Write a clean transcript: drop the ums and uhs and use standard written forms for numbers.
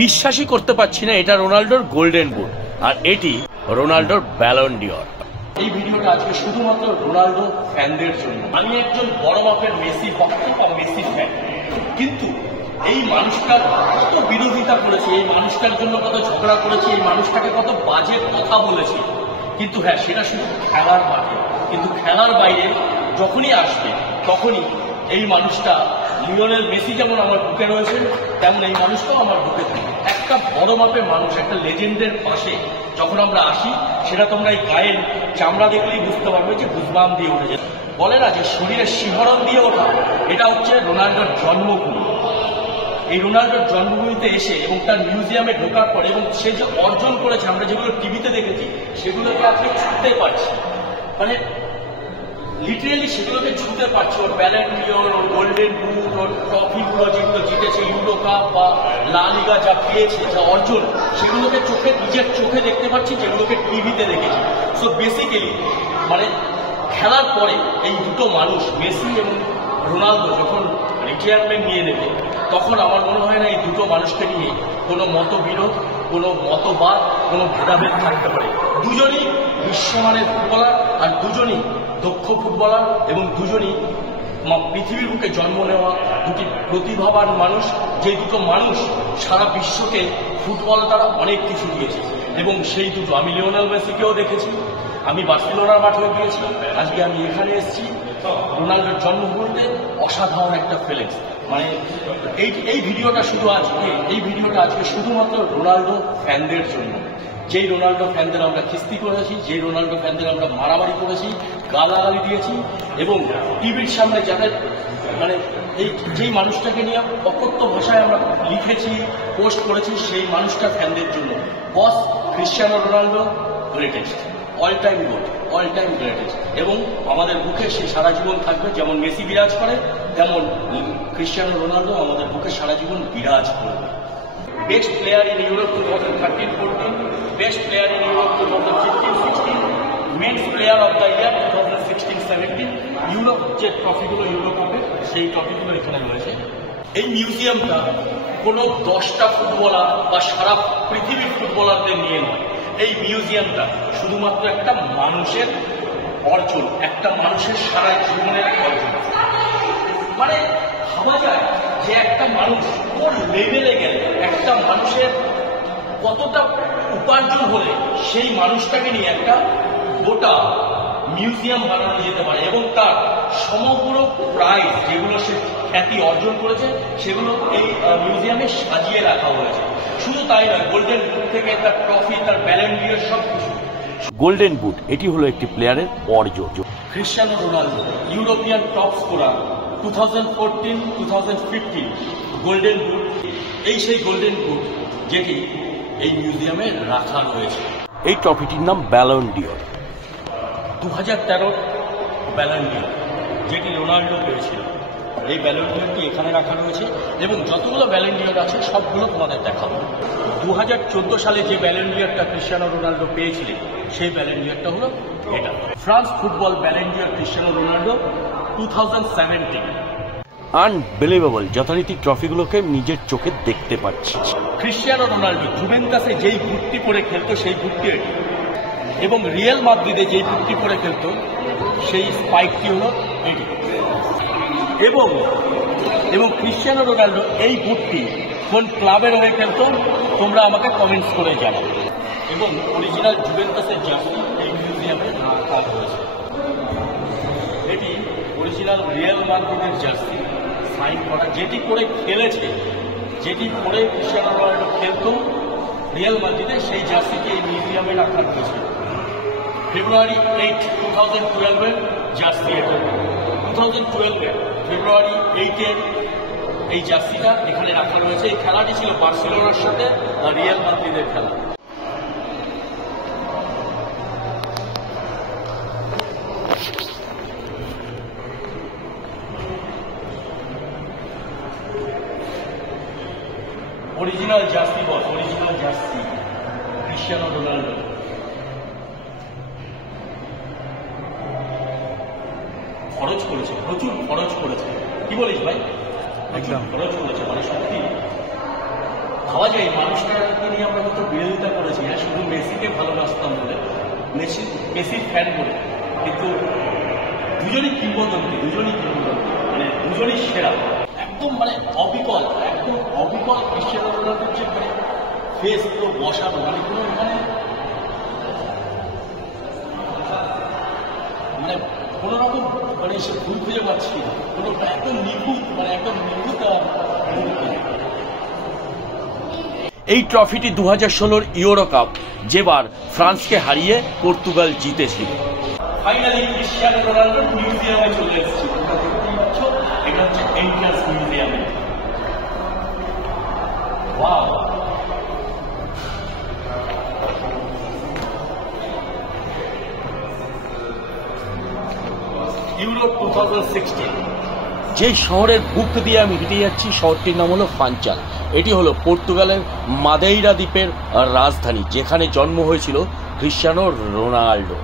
বিশ্বাসই করতে পারছি না এটা রোনাল্ডোর গোল্ডেন বুট আর এটি রোনাল্ডোর ব্যালন ডিওর। এই ভিডিওটা আজকে শুধুমাত্র রোনাল্ডো ফ্যানদের জন্য। আমি একজন বড় মাপের মেসি ভক্ত বা মেসি ফ্যান, কিন্তু এই মানুষটার কত বিরোধিতা করেছি, এই মানুষটার জন্য কত ঝগড়া করেছি, এই মানুষটাকে কত বাজে কথা বলেছি, কিন্তু হ্যাঁ সেটা শুধু খেলার মাঠে। কিন্তু খেলার বাইরে যখনই আসবে তখনই এই মানুষটা, লিওনেল মেসি যেমন আমার বুকে রয়েছে তেমন এই মানুষটাও আমার বুকে থাকে। একটা বড় মাপের মানুষ, একটা লেজেন্ডের পাশে যখন আমরা আসি, সেটা তোমরা এই গায়ের চামড়া দেখলেই বুঝতে পারবে যে গুজবাম দিয়ে উঠে যায়। বলে না যে শরীরের শিহরণ দিয়ে ওঠা, এটা হচ্ছে রোনাল্ডোর জন্মভূমি। এই রোনাল্ডোর জন্মভূমিতে এসে এবং তার মিউজিয়ামে ঢোকার পরে এবং সে যে অর্জন করেছে, আমরা যেগুলো টিভিতে দেখেছি সেগুলোকে আপনি ছুঁতে পারছি, মানে লিটারেলি সেগুলোকে ছুঁতে পারছি। ওর ব্যালন ডিওর, ওর গোল্ডেন বুট, ওর ট্রফিগুলো যেগুলো জিতেছে, ইউরো কাপ বা লা লিগা যা পেয়েছে, যা অর্জন, সেগুলোকে নিজের চোখে দেখতে পাচ্ছি, যেগুলোকে টিভিতে দেখেছি। সো বেসিক্যালি মানে খেলার পরে এই দুটো মানুষ, মেসি এবং রোনাল্ডো, যখন রিটায়ারমেন্ট নিয়ে নেবে তখন আমার মনে হয় না এই দুটো মানুষকে নিয়ে কোনো মতবিরোধ, কোনো মতবাদ, কোনো ভেদাভেদ থাকতে পারে। দুজনই বিশ্বমানের ফুটবলার আর দুজনই দক্ষ ফুটবলার এবং দুজনই পৃথিবীর বুকে জন্ম নেওয়া দুটি প্রতিভাবান মানুষ, যে দুটো মানুষ সারা বিশ্বকে ফুটবল দ্বারা অনেক কিছু দিয়েছে। এবং সেই দুটো, আমি লিওনেল মেসিকেও দেখেছি, আমি বার্সেলোনার মাঠেও গিয়েছি, আজকে আমি এখানে এসেছি। রোনাল্ডোর জন্মভূমিতে অসাধারণ একটা ফিলিংস। মানে এই ভিডিওটা আজকে শুধুমাত্র রোনাল্ডো ফ্যানদের জন্য। যেই রোনাল্ডো ফ্যানদের আমরা খিস্তি করেছি, যেই রোনাল্ডো ফ্যানদের আমরা মারামারি করেছি, গালাগালি দিয়েছি, এবং টিভির সামনে যাদের মানে যেই মানুষটাকে নিয়ে অকথ্য ভাষায় আমরা লিখেছি, পোস্ট করেছি, সেই মানুষটার ফ্যানদের জন্য। Boss Cristiano Ronaldo greatest, all time GOAT, all time greatest, এবং আমাদের বুকে সে সারা জীবন থাকবে। যেমন মেসি বিরাজ করে, তেমন ক্রিশ্চিয়ানো রোনাল্ডো আমাদের বুকে সারা জীবন বিরাজ করবে। Best player in Europe 2013-14, best player in Europe 2015-16, men's player of the year 2016-17, Europe যে ট্রফিগুলো, ইউরো কাপের সেই ট্রফিগুলো এখানে রয়েছে। এই মিউজিয়ামটা কোনো 10টা ফুটবলার বা সারা পৃথিবীর ফুটবলারদের নিয়ে নয়। এই মিউজিয়ামটা শুধুমাত্র একটা মানুষের অর্জন, একটা মানুষের সারা জীবনের অর্জন। মানে ভাবা যায় যে একটা মানুষ কোন লেভেলে গেলে, একটা মানুষের কতটা উপার্জন হলে সেই মানুষটাকে নিয়ে একটা গোটা মিউজিয়াম বানানো যেতে পারে, এবং তার সমগ্র প্রাইজ যেগুলো সে খ্যাতি অর্জন করেছে সেগুলো এই মিউজিয়ামে সাজিয়ে রাখা হয়েছে। শুধু তাই নয়, গোল্ডেন বুট থেকে তার ট্রফি, তার ব্যালন ডিওর সব কিছু। গোল্ডেন বুট এটি হলো একটি প্লেয়ারের অর্জন। Cristiano Ronaldo European top scorer 2014-2015 golden boot, এই সেই গোল্ডেন বুট যেটি এই মিউজিয়ামে রাখা রয়েছে। এই ট্রফিটির নাম ব্যালন ডিওর। 2013 ব্যালন ডিওর যেটি রোনাল্ডো পেয়েছিল, এই ব্যালন ডিওরটি এখানে রাখা রয়েছে, এবং যতগুলো ব্যালন ডিওর আছে সবগুলো তোমাদের দেখাবো। 2014 সালে যে ব্যালন ডিওরটা ক্রিশ্চিয়ানো রোনাল্ডো পেয়েছিলেন, সেই ব্যালন ডিওরটা হলো এটা। France football Ballon d'Or Cristiano Ronaldo 2017। Unbelievable, যথারীতি ট্রফিগুলোকে নিজের চোখে দেখতে পাচ্ছি। ক্রিশ্চিয়ানো রোনাল্ডো জুভেন্টাসে যেই বুটটি পরে খেলতো সেই বুটটি এটি, এবং রিয়াল মাদ্রিদে যেই বুটটি পরে খেলতো সেই স্পাইকটি হলো এটি। এবং ক্রিশ্চিয়ানো রোনাল্ডো এই বুটটি কোন ক্লাবের হয়ে খেলতো তোমরা আমাকে কমেন্টস করে জানাও। এবং অরিজিনাল জুভেন্টাসের জার্সি এই মিউজিয়ামে রাখা হয়েছে। এটি অরিজিনাল রিয়াল মাদ্রিদের জার্সি, সাইন করা, যেটি পরে খেলেছে, যেটি পরে ক্রিশ্চিয়ানো রোনাল্ডো খেলতো রিয়াল মাদ্রিদে, সেই জার্সিটি এই মিউজিয়ামে রাখা হয়েছে। ফেব্রুয়ারি 8, 2012 জার্সি এটা। 2012 ফেব্রুয়ারি 8 এই জার্সিটা এখানে রাখা রয়েছে। এই খেলাটি ছিল বার্সেলোনার সাথে রিয়াল মাদ্রিদের খেলা। অরিজিনাল জার্সি বস, অরিজিনাল জার্সি ক্রিশ্চিয়ানো রোনাল্ডো। খরচ করেছে, প্রচুর খরচ করেছে। কি বলিস ভাই? প্রচুর খরচ করেছে, মানে সত্যি ভাবা যায় মানুষটাকে নিয়ে আমরা হয়তো বিরোধিতা করেছি, হ্যাঁ শুধু মেসিকে ভালোবাসতাম বলে, মেসির ফ্যান বলে, কিন্তু দুজনই কিংবদন্তি, মানে দুজনই সেরা, একদম মানে অবিকল ক্রিশ্চিয়ানো রোনাল্ডোর যে মানে ফেস পুরো বসানো, মানে কোনো মানে কোনো রকম মানে সে ভুল খুঁজে পাচ্ছি না, কোনো একদম নিখুঁত এই ট্রফিটি 2016 ইউরো কাপ, যেবার ফ্রান্সকে হারিয়ে পর্তুগাল জিতেছিল। ফাইনালি ক্রিশ্চিয়ানো রোনাল্ডোর মিউজিয়ামে চলে এসেছি। এটা হচ্ছে এন্ট্রান্স মিউজিয়ামে। Wow, euro 2016। যে শহরের বুক দিয়ে আমি হেঁটে যাচ্ছি, শহরটির নাম হলো ফাঞ্চাল। এটি হলো পর্তুগালের মাদেইরা দ্বীপের রাজধানী, যেখানে জন্ম হয়েছিল ক্রিশ্চিয়ানো রোনাল্ডো।